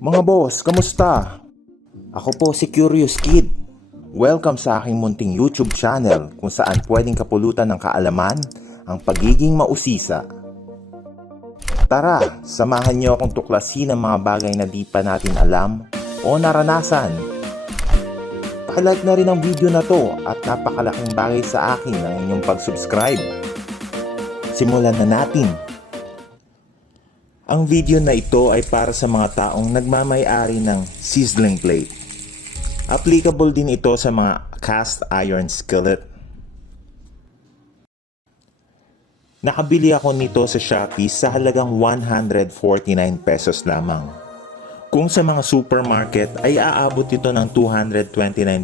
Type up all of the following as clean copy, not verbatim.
Mga boss, kamusta? Ako po si Curious Kid. Welcome sa aking munting YouTube channel kung saan pwedeng kapulutan ng kaalaman ang pagiging mausisa. Tara, samahan niyo akong tuklasin ang mga bagay na di pa natin alam o naranasan. Pakilike na rin ang video na to at napakalaking bagay sa akin ang inyong pag-subscribe. Simulan na natin. Ang video na ito ay para sa mga taong nagmamay-ari ng sizzling plate. Applicable din ito sa mga cast iron skillet. Nakabili ako nito sa Shopee sa halagang 149 pesos lamang. Kung sa mga supermarket ay aabot ito ng 229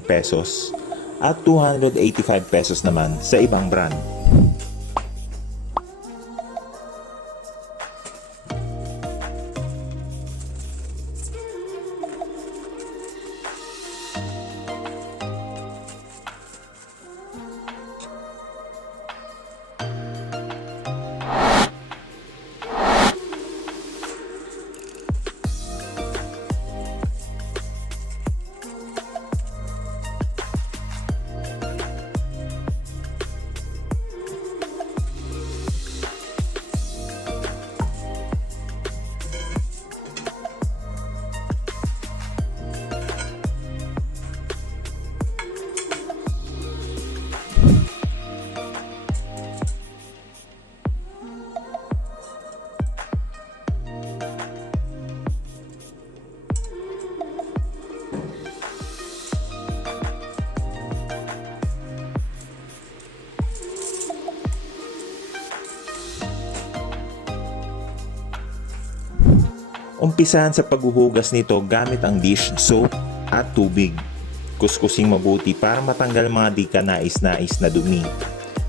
pesos at 285 pesos naman sa ibang brand. Umpisahan sa paghuhugas nito gamit ang dish soap at tubig. Kuskusing mabuti para matanggal mga di kanais-nais na dumi.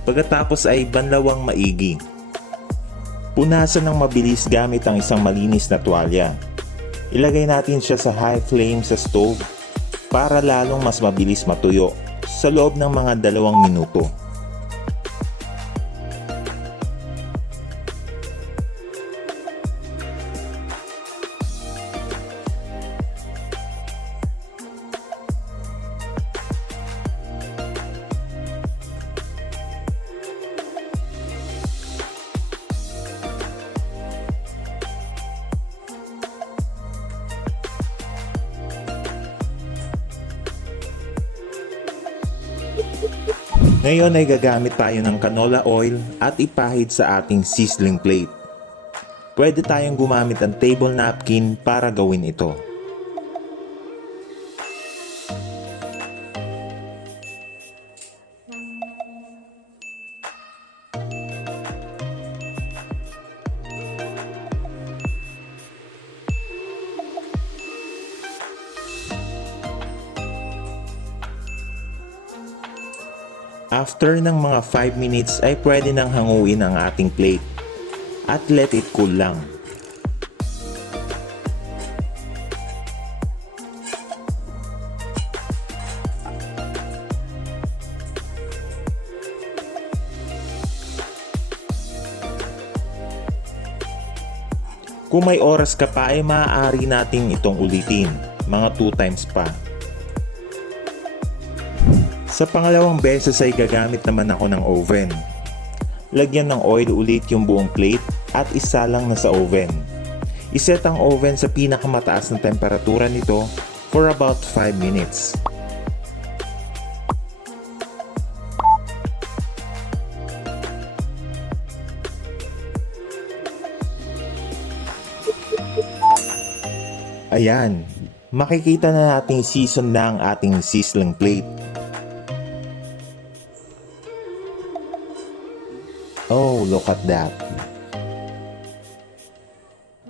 Pagkatapos ay banlawang maigi. Punasan ng mabilis gamit ang isang malinis na tuwalya. Ilagay natin siya sa high flame sa stove para lalong mas mabilis matuyo sa loob ng mga 2 minuto. Ngayon ay gagamit tayo ng canola oil at ipahid sa ating sizzling plate. Pwede tayong gumamit ng table napkin para gawin ito. After ng mga 5 minutes ay pwede nang hanguin ang ating plate at let it cool lang. Kung may oras ka pa ay maaari nating itong ulitin, mga 2 times pa. Sa pangalawang beses ay gagamit naman ako ng oven. Lagyan ng oil ulit yung buong plate at isa lang na sa oven. Iset ang oven sa pinakamataas na temperatura nito for about 5 minutes. Ayan, makikita na nating season na ang ating sizzling plate. Oh, look at that.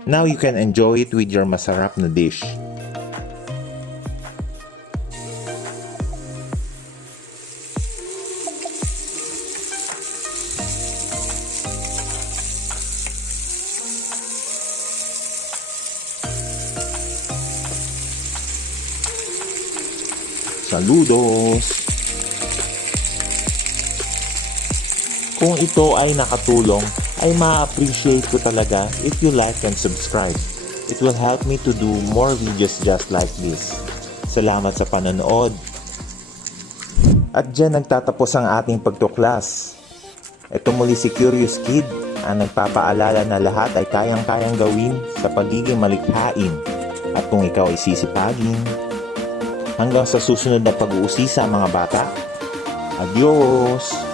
Now you can enjoy it with your masarap na dish. Saludos! Kung ito ay nakatulong, ay ma-appreciate ko talaga if you like and subscribe. It will help me to do more videos just like this. Salamat sa panonood. At dyan nagtatapos ang ating pagtuklas. Ito muli si Curious Kid, ang nagpapaalala na lahat ay kayang-kayang gawin sa pagiging malikhain. At kung ikaw ay sisipagin, hanggang sa susunod na pag-uusisa mga bata. Adios!